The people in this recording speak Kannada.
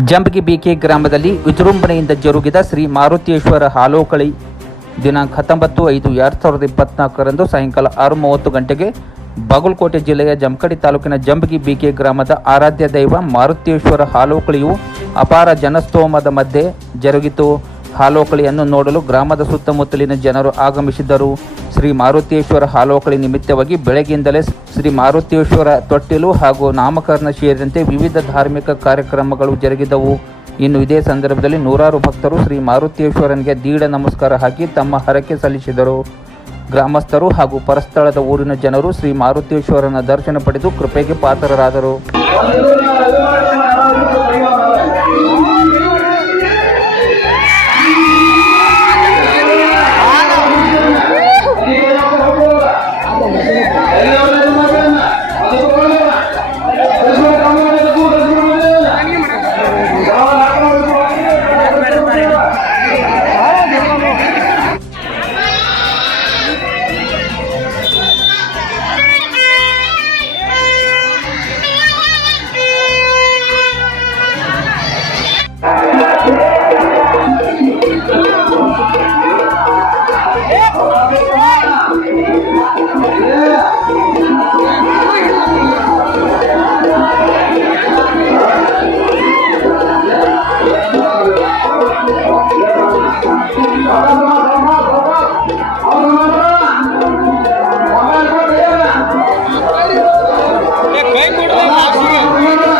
ಜಂಬಗಿ ಬಿಕೆ ಗ್ರಾಮದಲ್ಲಿ ವಿಜೃಂಭಣೆಯಿಂದ ಜರುಗಿದ ಶ್ರೀ ಮಾರುತೇಶ್ವರ ಹಾಲೋಕಳಿ ದಿನಾಂಕ ಹತ್ತೊಂಬತ್ತು ಐದು ಎರಡು ಸಾವಿರದ ಇಪ್ಪತ್ನಾಲ್ಕರಂದು ಸಾಯಂಕಾಲ ಆರು ಮೂವತ್ತು ಗಂಟೆಗೆ ಬಾಗಲಕೋಟೆ ಜಿಲ್ಲೆಯ ಜಮಖಡಿ ತಾಲೂಕಿನ ಜಂಬಗಿ ಬಿಕೆ ಗ್ರಾಮದ ಆರಾಧ್ಯ ದೈವ ಮಾರುತೇಶ್ವರ ಹಾಲೋಕಳಿಯು ಅಪಾರ ಜನಸ್ತೋಮದ ಮಧ್ಯೆ ಜರುಗಿತು. ಹಾಲೋಕಳಿಯನ್ನು ನೋಡಲು ಗ್ರಾಮದ ಸುತ್ತಮುತ್ತಲಿನ ಜನರು ಆಗಮಿಸಿದ್ದರು. ಶ್ರೀ ಮಾರುತೇಶ್ವರ ಹಾಲೋಕಳಿ ನಿಮಿತ್ತವಾಗಿ ಬೆಳಗ್ಗಿಂದಲೇ ಶ್ರೀ ಮಾರುತೇಶ್ವರ ತೊಟ್ಟಿಲು ಹಾಗೂ ನಾಮಕರಣ ಸೇರಿದಂತೆ ವಿವಿಧ ಧಾರ್ಮಿಕ ಕಾರ್ಯಕ್ರಮಗಳು ಜರುಗಿದವು. ಇನ್ನು ಇದೇ ಸಂದರ್ಭದಲ್ಲಿ ನೂರಾರು ಭಕ್ತರು ಶ್ರೀ ಮಾರುತೇಶ್ವರನಿಗೆ ದೀಢ ನಮಸ್ಕಾರ ಹಾಕಿ ತಮ್ಮ ಹರಕೆ ಸಲ್ಲಿಸಿದರು. ಗ್ರಾಮಸ್ಥರು ಹಾಗೂ ಪರಸ್ಥಳದ ಊರಿನ ಜನರು ಶ್ರೀ ಮಾರುತೇಶ್ವರನ ದರ್ಶನ ಪಡೆದು ಕೃಪೆಗೆ ಪಾತ್ರರಾದರು. Слава Богу!